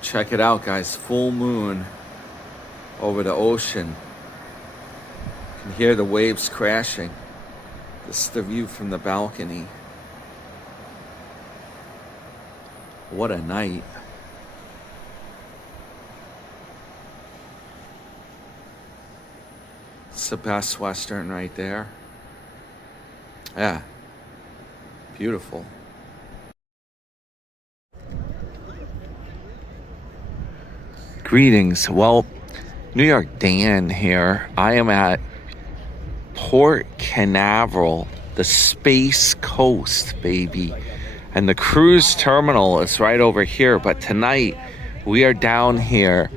Check it out, guys. Full moon over the ocean. You can hear the waves crashing. This is the view from the balcony. What a night. It's the Best Western right there. Yeah. Beautiful. Greetings. Well, New York Dan here. I am at Port Canaveral, the Space Coast, baby. And the cruise terminal is right over here. But tonight, we are down here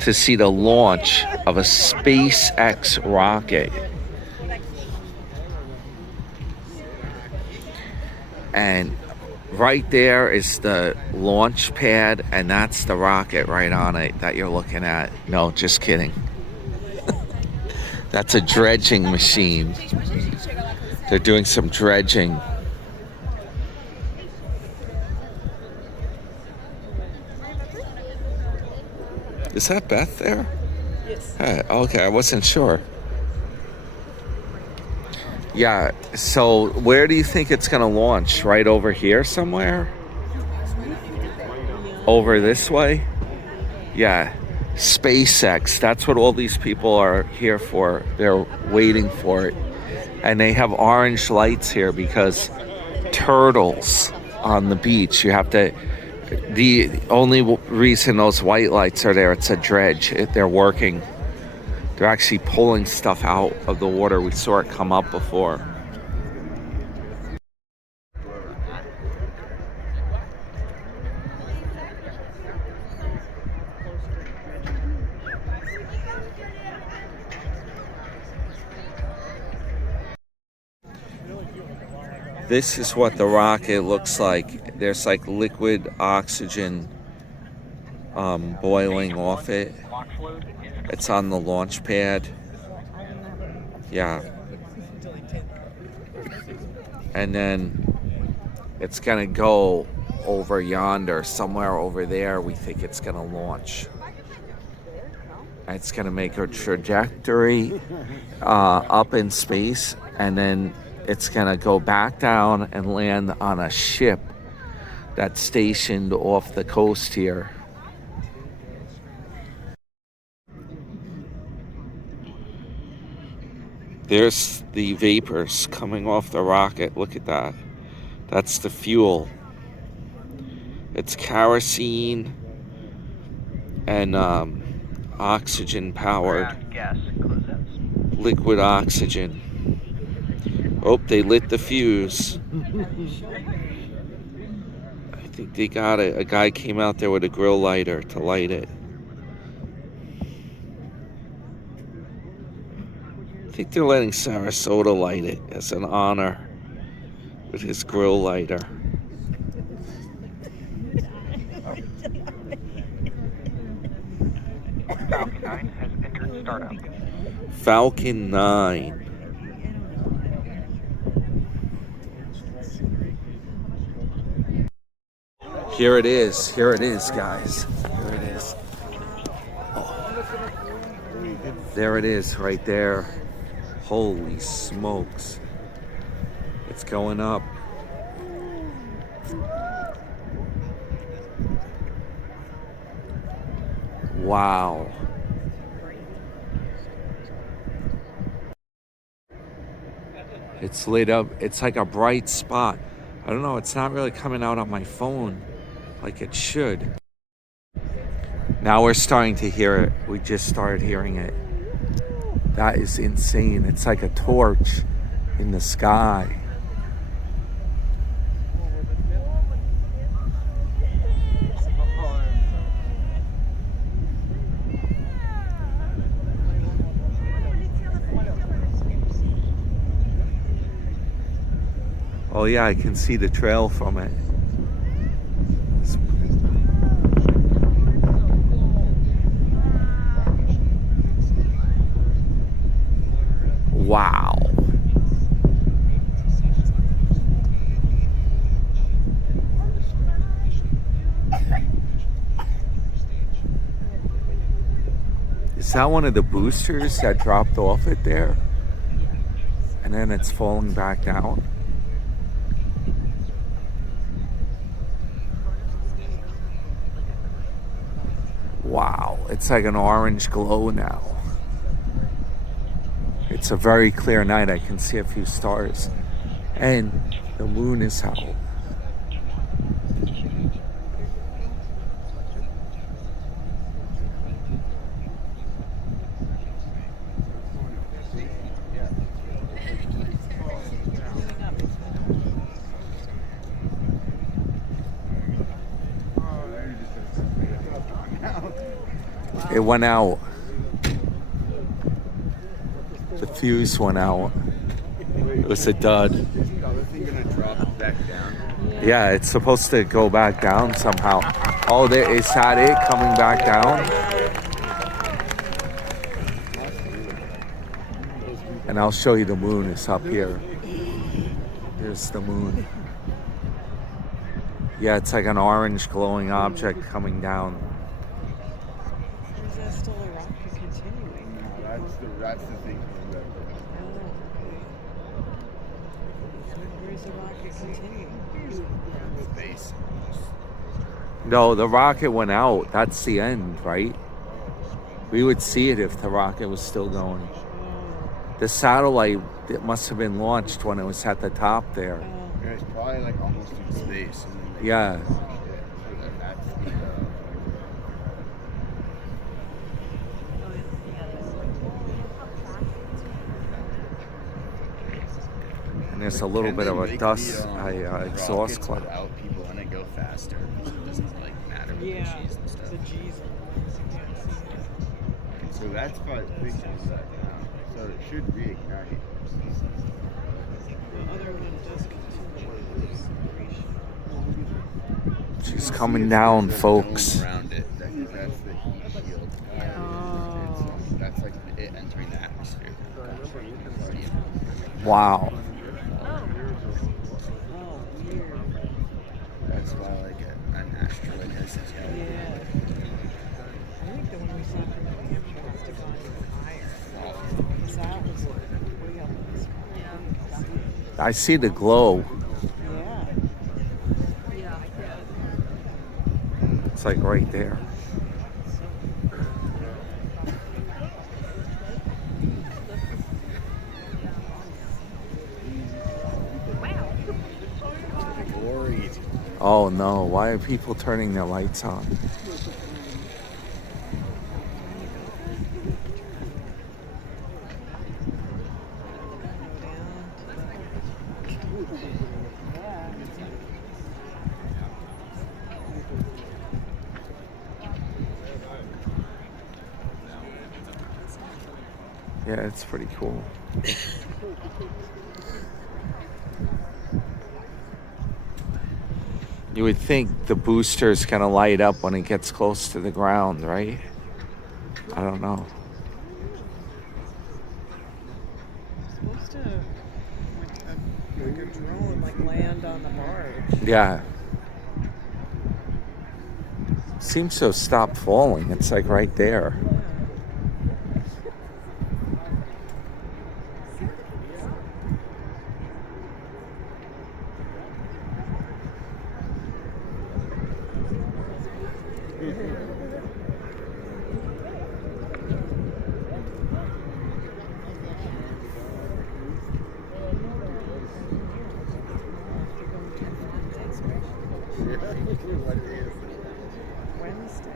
to see the launch of a SpaceX rocket. And right there is the launch pad, and that's the rocket right on it that you're looking at. No, just kidding. That's a dredging machine. They're doing some dredging. Is that Beth there? Yes. Okay, I wasn't sure. Yeah, so where do you think it's going to launch? Right over here somewhere? Over this way? Yeah, SpaceX. That's what all these people are here for. They're waiting for it. And they have orange lights here because turtles on the beach. You have to... The only reason those white lights are there, it's a dredge. They're working. They're actually pulling stuff out of the water. We saw it come up before. This is what the rocket looks like. There's like liquid oxygen boiling off it. It's on the launch pad. Yeah. And then it's gonna go over yonder, somewhere over there. We think it's gonna launch. It's gonna make a trajectory up in space, and then it's gonna go back down and land on a ship that's stationed off the coast here. There's the vapors coming off the rocket. Look at that. That's the fuel. It's kerosene and oxygen powered. Liquid oxygen. Oh, they lit the fuse. I think they got it. A guy came out there with a grill lighter to light it. I think they're letting Sarasota light it as an honor with his grill lighter. Falcon 9 has entered startup. Falcon 9. Here it is, guys. Here it is. Oh. There it is, right there. Holy smokes. It's going up. Wow. It's lit up. It's like a bright spot. I don't know, it's not really coming out on my phone like it should. Now we're starting to hear it. We just started hearing it. That is insane. It's like a torch in the sky. Oh yeah, I can see the trail from it. Wow. Is that one of the boosters that dropped off it there? And then it's falling back down? Wow, it's like an orange glow now. It's a very clear night. I can see a few stars. And the moon is out. It went out. The fuse went out. It was a dud. Yeah, it's supposed to go back down somehow. Oh, is that it coming back down? And I'll show you the moon. It's up here. Here's the moon. Yeah, it's like an orange glowing object coming down. Or is that still a rocket continuing? No, that's the thing. Where's the rocket continuing? Space. No, the rocket went out. That's the end, right? We would see it if the rocket was still going. The satellite, it must have been launched when it was at the top there. Yeah, it's probably like almost in space. Yeah. And there's a little bit of a dust exhaust cloud. Without people in it go faster, because it doesn't like matter with the G's and stuff. The G's are So that's about pictures that now. So it should reignite. the other one does continue. She's coming down, folks. Around it, that's the heat shield. Oh. That's like it entering the atmosphere. Wow. Oh, weird. That's why like an asteroid has its head. Yeah. I think the one we saw from New Hampshire must have gone even higher. Because that was way up in the sky. I see the glow. Yeah. It's like right there. Glory. Oh no, why are people turning their lights on? Yeah, it's pretty cool. You would think the booster's gonna light up when it gets close to the ground, right? I don't know. It's supposed to, like a drone, like land on the barge. Yeah. Seems to have stopped falling. It's like right there. Wednesday.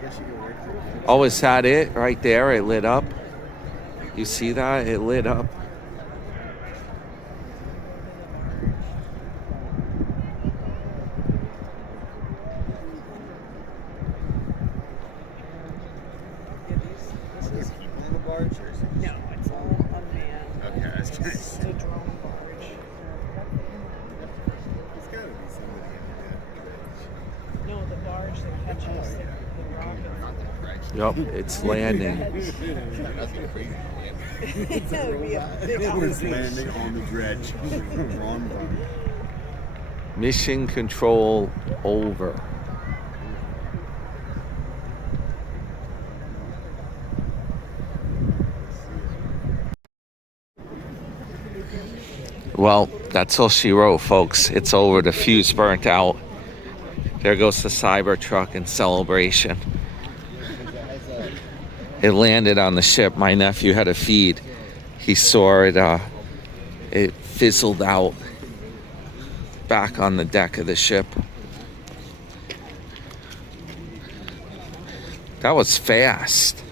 5:30. Oh, is that it? Right there, it lit up. You see that? It lit up. Yeah, this is On the barge or something? no, it's all unmanned. Okay, I was gonna It's say. a drone barge. There's gotta be somebody in No, the barge that catches the rocket. there. Not the correct. Yup, it's landing. Nothing crazy. It's a big It's landing on the dredge. Wrong barge. Mission control over. Well, that's all she wrote, folks. It's over. The fuse burnt out. There goes the Cybertruck in celebration. It landed on the ship. My nephew had a feed. He saw it. It fizzled out back on the deck of the ship. That was fast.